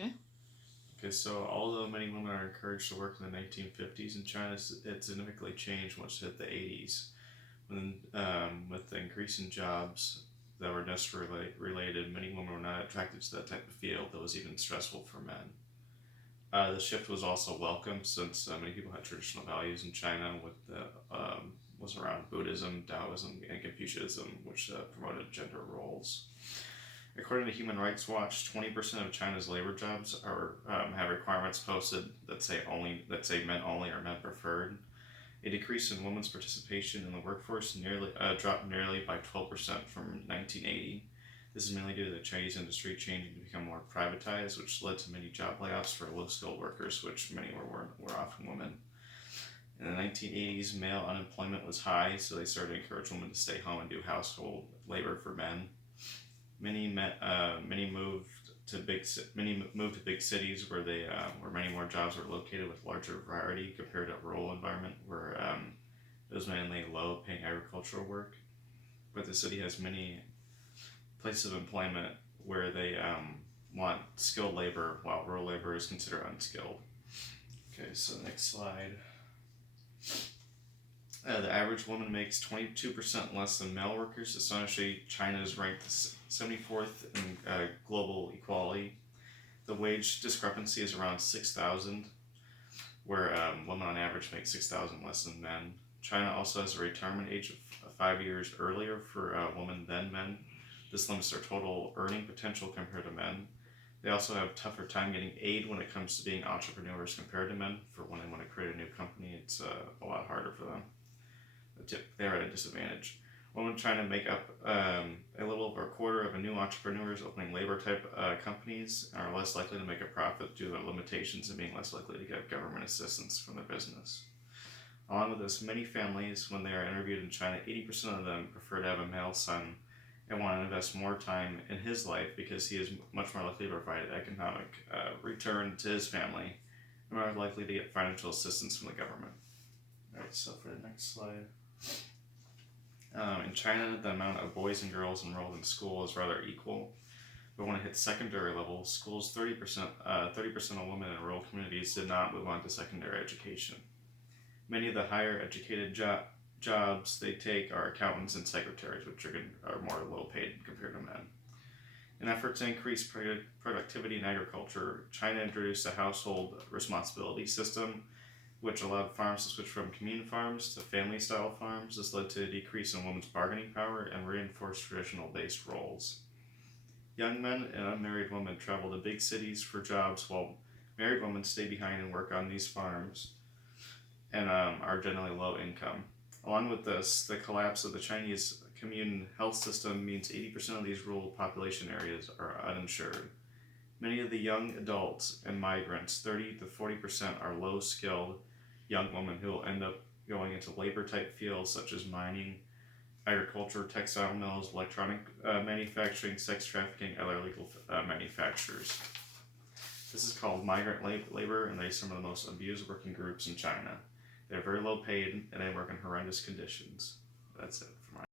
Okay. Okay, so although many women are encouraged to work in the 1950s in China, it significantly changed once it hit the 80s. With the increase in jobs that were industrially related, many women were not attracted to that type of field that was even stressful for men. The shift was also welcome since many people had traditional values in China with the was around Buddhism, Taoism, and Confucianism, which promoted gender roles. According to Human Rights Watch, 20% of China's labor jobs have requirements posted that say men only or men preferred. A decrease in women's participation in the workforce dropped nearly by 12% from 1980. This is mainly due to the Chinese industry changing to become more privatized, which led to many job layoffs for low-skilled workers, which many were often women. In the 1980s, male unemployment was high, so they started to encourage women to stay home and do household labor for men. Many moved to big cities where many more jobs were located with larger variety compared to a rural environment where it was mainly low-paying agricultural work. But the city has many places of employment where they want skilled labor, while rural labor is considered unskilled. Okay, so next slide. The average woman makes 22% less than male workers. Astonishingly, China is ranked 74th in global equality. The wage discrepancy is around 6,000, where women on average make 6,000 less than men. China also has a retirement age of 5 years earlier for women than men. This limits their total earning potential compared to men. They also have a tougher time getting aid when it comes to being entrepreneurs compared to men. For when they want to create a new company, it's a lot harder for them. They're at a disadvantage. Women trying to make up a little over a quarter of a new entrepreneurs opening labor-type companies are less likely to make a profit due to their limitations and being less likely to get government assistance from their business. Along with this, many families, when they are interviewed in China, 80% of them prefer to have a male son and want to invest more time in his life because he is much more likely to provide economic return to his family and more likely to get financial assistance from the government. Alright, so for the next slide. In China, the amount of boys and girls enrolled in school is rather equal, but when it hits secondary level, schools 30% of women in rural communities did not move on to secondary education. Many of the higher educated jobs they take are accountants and secretaries, which are more low paid compared to men. In an effort to increase productivity in agriculture, China introduced a household responsibility system which allowed farms to switch from commune farms to family-style farms. This led to a decrease in women's bargaining power and reinforced traditional-based roles. Young men and unmarried women travel to big cities for jobs, while married women stay behind and work on these farms and are generally low income. Along with this, the collapse of the Chinese commune health system means 80% of these rural population areas are uninsured. Many of the young adults and migrants, 30 to 40%, are low-skilled young women who will end up going into labor-type fields such as mining, agriculture, textile mills, electronic manufacturing, sex trafficking, and other illegal manufacturers. This is called migrant labor, and they're some of the most abused working groups in China. They're very low paid, and they work in horrendous conditions. That's it.